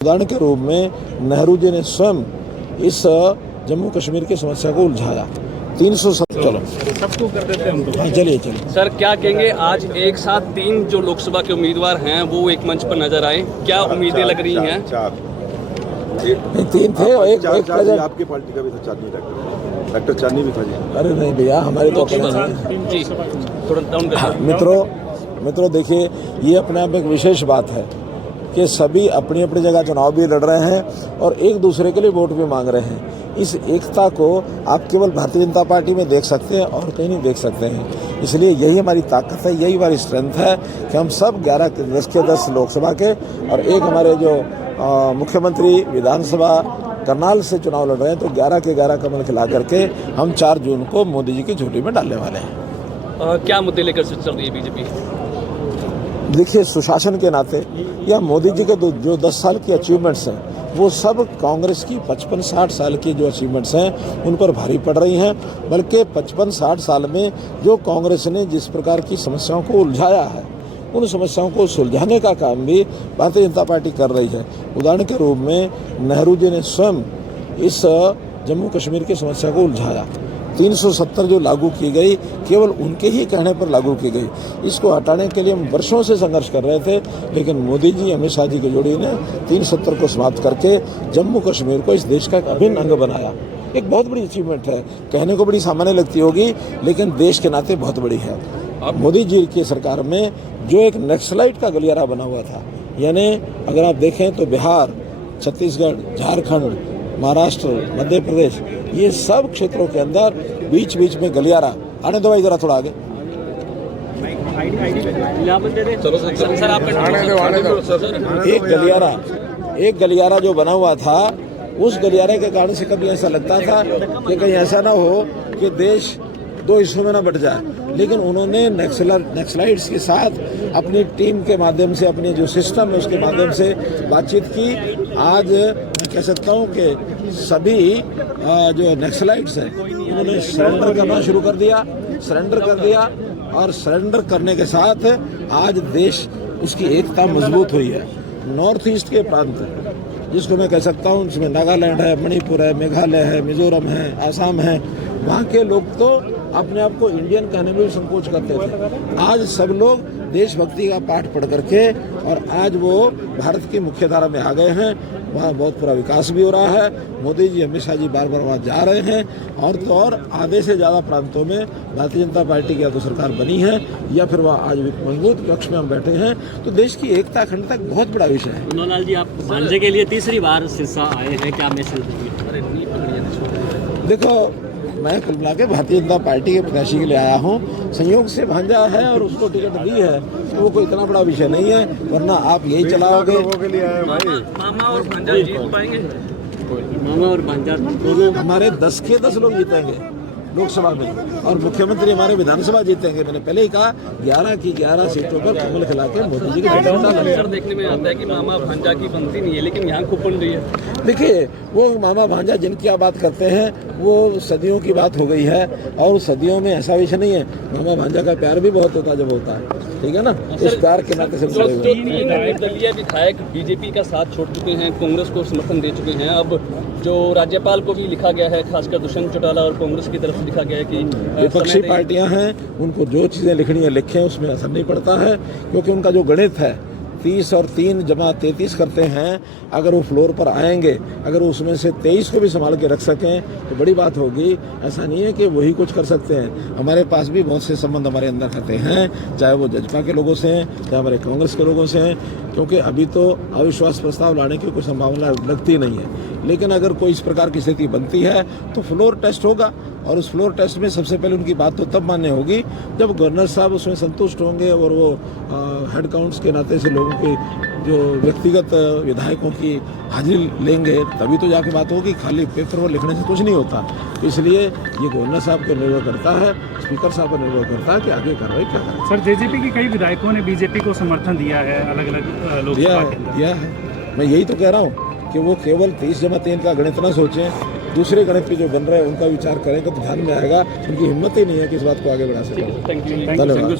उदाहरण के रूप में नेहरू जी ने स्वयं इस जम्मू कश्मीर की समस्या को उलझाया। 370 चलो सबको कर देते हैं हम तो। हाँ चलिए। सर क्या कहेंगे, आज एक साथ 3 जो लोकसभा के उम्मीदवार हैं वो एक मंच पर नजर आए, क्या उम्मीदें लग रही हैं? 3 थे और एक आपकी पार्टी का भी था, चांदनी डॉक्टर चांदनी भी था जी। अरे नहीं भैया, हमारे तो जी तुरंत मित्रों देखिए, ये अपने आप एक विशेष बात है कि सभी अपनी अपनी जगह चुनाव भी लड़ रहे हैं और एक दूसरे के लिए वोट भी मांग रहे हैं। इस एकता को आप केवल भारतीय जनता पार्टी में देख सकते हैं और कहीं नहीं देख सकते हैं। इसलिए यही हमारी ताकत है, यही हमारी स्ट्रेंथ है कि हम सब 11 के 10 के 10 लोकसभा के और एक हमारे जो मुख्यमंत्री विधानसभा करनाल से चुनाव लड़ रहे हैं, तो 11 के 11 कमल खिला करके हम 4 जून को मोदी जी की झोली में डालने वाले हैं। क्या मुद्दे लेकर चल रही है बीजेपी? देखिए, सुशासन के नाते या मोदी जी के जो 10 साल की अचीवमेंट्स हैं, वो सब कांग्रेस की 55-60 साल की जो अचीवमेंट्स हैं उन पर भारी पड़ रही हैं। बल्कि 55-60 साल में जो कांग्रेस ने जिस प्रकार की समस्याओं को उलझाया है, उन समस्याओं को सुलझाने का काम भी भारतीय जनता पार्टी कर रही है। उदाहरण के रूप में नेहरू जी ने स्वयं इस जम्मू कश्मीर की समस्या को उलझाया। 370 जो लागू की गई, केवल उनके ही कहने पर लागू की गई। इसको हटाने के लिए हम वर्षों से संघर्ष कर रहे थे, लेकिन मोदी जी, अमित शाह जी की जोड़ी ने 370 को समाप्त करके जम्मू कश्मीर को इस देश का एक अभिन्न अंग बनाया। एक बहुत बड़ी अचीवमेंट है, कहने को बड़ी सामान्य लगती होगी, लेकिन देश के नाते बहुत बड़ी है। अब मोदी जी की सरकार में जो एक नक्सलाइट का गलियारा बना हुआ था, यानी अगर आप देखें तो बिहार, छत्तीसगढ़, झारखंड, महाराष्ट्र, मध्य प्रदेश, ये सब क्षेत्रों के अंदर बीच बीच में गलियारा, आने दो भाई जरा थोड़ा आगे, एक गलियारा जो बना हुआ था, उस गलियारे के कारण से कभी ऐसा लगता था कि कहीं ऐसा ना हो कि देश 2 हिस्सों में ना बट जाए। लेकिन उन्होंने नक्सलाइट्स के साथ अपनी टीम के माध्यम से, अपने जो सिस्टम है उसके माध्यम से बातचीत की। आज मैं कह सकता हूँ कि सभी जो नक्सलाइट्स हैं उन्होंने सरेंडर करना शुरू कर दिया, और सरेंडर करने के साथ आज देश, उसकी एकता मजबूत हुई है। नॉर्थ ईस्ट के प्रांत जिसको मैं कह सकता हूँ, जिसमें नागालैंड है, मणिपुर है, मेघालय है, मिजोरम है, आसाम है, वहाँ के लोग तो अपने आप को इंडियन कहने में भी संकोच करते थे। आज सब लोग देशभक्ति का पाठ पढ़ करके और आज वो भारत की मुख्यधारा में आ गए हैं। वहाँ बहुत पूरा विकास भी हो रहा है। मोदी जी, अमित शाह जी बार बार वहाँ जा रहे हैं, और तो और आधे से ज़्यादा प्रांतों में भारतीय जनता पार्टी की या तो सरकार बनी है या फिर वहाँ आज भी मजबूत विपक्ष में हम बैठे हैं। तो देश की एकता अखंडता एक बहुत बड़ा विषय है। मनोहर जी, आप भांजे के लिए तीसरी बार सिरसा आए हैं, क्या मैसेज देंगे? देखो, मैं कुल मिला के भारतीय जनता पार्टी के प्रत्याशी के लिए आया हूँ। संयोग से भांजा है और उसको टिकट दी है, तो वो कोई इतना बड़ा विषय नहीं है, वरना आप यही चलाओगे। मामा और भांजा जीत पाएंगे? मामा और भांजा दोनों हमारे 10 के 10 लोग जीतेंगे लोकसभा में, और मुख्यमंत्री हमारे विधानसभा जीतेंगे। मैंने पहले ही कहा, 11 की 11 सीटों पर कमल खिला के मोदी जी की सर, देखने में आता है कि मामा भांजा की बनती नहीं है, लेकिन यहाँ खूब बन रही है। देखिए, वो मामा भांजा जिनकी आप बात करते हैं, वो सदियों की बात हो गई है, और सदियों में ऐसा विषय नहीं है। मामा भांजा का प्यार भी बहुत होता है जब होता है, ठीक है ना। इस प्यार के नाते से निर्दलीय विधायक बीजेपी का साथ छोड़ चुके हैं, कांग्रेस को समर्थन दे चुके हैं। अब जो राज्यपाल को भी लिखा गया है, खासकर दुष्यंत चौटाला और कांग्रेस की तरफ से लिखा गया है कि विपक्षी पार्टियां हैं, उनको जो चीज़ें लिखनी है लिखें, उसमें असर नहीं पड़ता है, क्योंकि उनका जो गणित है 30 और 3 जमा 33 करते हैं। अगर वो फ्लोर पर आएंगे, अगर उसमें से 23 को भी संभाल के रख सकें तो बड़ी बात होगी। ऐसा नहीं है कि वही कुछ कर सकते हैं। हमारे पास भी बहुत से संबंध हमारे अंदर रहते हैं, चाहे वो जजपा के लोगों से हैं, चाहे हमारे कांग्रेस के लोगों से हैं, क्योंकि अभी तो अविश्वास प्रस्ताव लाने की कोई संभावना लगती नहीं है। लेकिन अगर कोई इस प्रकार की स्थिति बनती है तो फ्लोर टेस्ट होगा, और उस फ्लोर टेस्ट में सबसे पहले उनकी बात तो तब मान्य होगी जब गवर्नर साहब उसमें संतुष्ट होंगे, और वो हेड काउंट्स के नाते से लोगों की, जो व्यक्तिगत विधायकों की हाजिरी लेंगे, तभी तो जाके बात होगी। खाली पेपर पर लिखने से कुछ नहीं होता। इसलिए ये गवर्नर साहब पर निर्भर करता है, स्पीकर साहब पर निर्भर करता है कि आगे कार्रवाई क्या करें। सर, जेजेपी के कई विधायकों ने बीजेपी को समर्थन दिया है, अलग अलग लोकसभा दिया है। मैं यही तो कह रहा हूँ कि वो केवल 30 जमा 3 का गणित ना सोचें, दूसरे गणित पे जो बन रहे हैं उनका विचार करेंगे तो ध्यान में आएगा। उनकी हिम्मत ही नहीं है कि इस बात को आगे बढ़ा सकें। Thank you. धन्यवाद।